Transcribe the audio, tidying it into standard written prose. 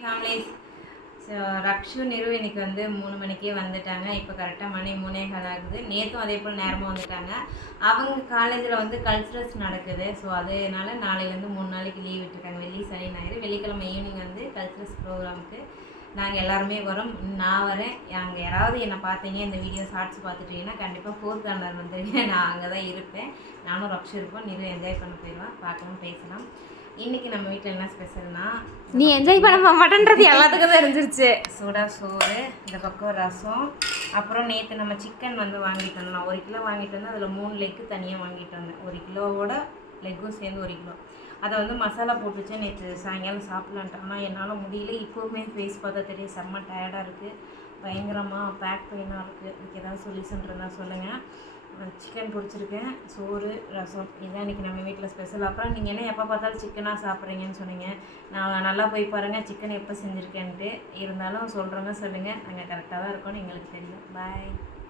Families. So Rakshu நிரு இன்னைக்கு வந்து 3 மணிக்கே வந்துட்டாங்க. இப்போ கரெக்டாக மணி 3:15 ஆகுது. நேற்றும் அதே போல் நேரமாக வந்துட்டாங்க. அவங்க காலேஜில் வந்து கல்ச்சுரல்ஸ் நடக்குது. ஸோ அதனால நாளையிலேருந்து 3 நாளைக்கு லீவ் விட்டுருக்காங்க. வெள்ளி, சனி, ஞாயிறு. வெள்ளிக்கிழமை ஈவினிங் வந்து கல்ச்சுரல்ஸ் ப்ரோக்ராமுக்கு நாங்கள் எல்லாருமே வரோம். நான் வரேன். அங்கே யாராவது என்னை பார்த்தீங்க, இந்த வீடியோ ஷார்ட்ஸ் பார்த்துட்டீங்கன்னா கண்டிப்பாக 4th கார்னர் வந்துடுங்க. நான் அங்கே தான் இருப்பேன். நானும் ரக்ஷு இருப்போம். நிரு என்ஜாய் பண்ண போயிடுவேன். பார்க்கலாம், பேசலாம். இன்றைக்கி நம்ம வீட்டில் என்ன ஸ்பெஷல்னா, நீ என்ஜாய் பண்ண மாட்டேன்றது எல்லாத்துக்கும் தெரிஞ்சிருச்சு. சூடாக சோறு, இந்த பக்கம் ரசம், அப்புறம் நேற்று நம்ம சிக்கன் வந்து வாங்கிட்டு வந்தோம். நான் 1 கிலோ வாங்கிட்டு வந்தேன். அதில் 3 லெக்கு தனியாக வாங்கிட்டு வந்தேன். 1 கிலோவோட லெக்கும் சேர்ந்து 1 கிலோ. அதை வந்து மசாலா போட்டுச்சு. நேற்று சாயங்காலம் சாப்பிட்லான்ட்டு. ஆனால் என்னால் முடியல. இப்போவுமே ஃபேஸ் பார்த்தா தெரியும், செம்ம டயர்டாக இருக்குது. பயங்கரமாக பேக் பெயினாக இருக்குது. இதுக்கு ஏதாவது சொல்யூஷன் இருந்தால் சொல்லுங்கள். சிக்கன் பிடிச்சிருக்கேன், சோறு, ரசம். இதுதான் இன்றைக்கி நம்ம வீட்டில் ஸ்பெஷல். அப்புறம் நீங்கள் என்ன எப்போ பார்த்தாலும் சிக்கனாக சாப்பிட்றீங்கன்னு சொன்னீங்க. நான் நல்லா போய் பாருங்கள் சிக்கன் எப்போ செஞ்சுருக்கேன்ட்டு. இருந்தாலும் சொல்கிறவங்க சொல்லுங்கள். நாங்கள் கரெக்டாக தான் இருக்கோன்னு எங்களுக்கு தெரியும். பாய்.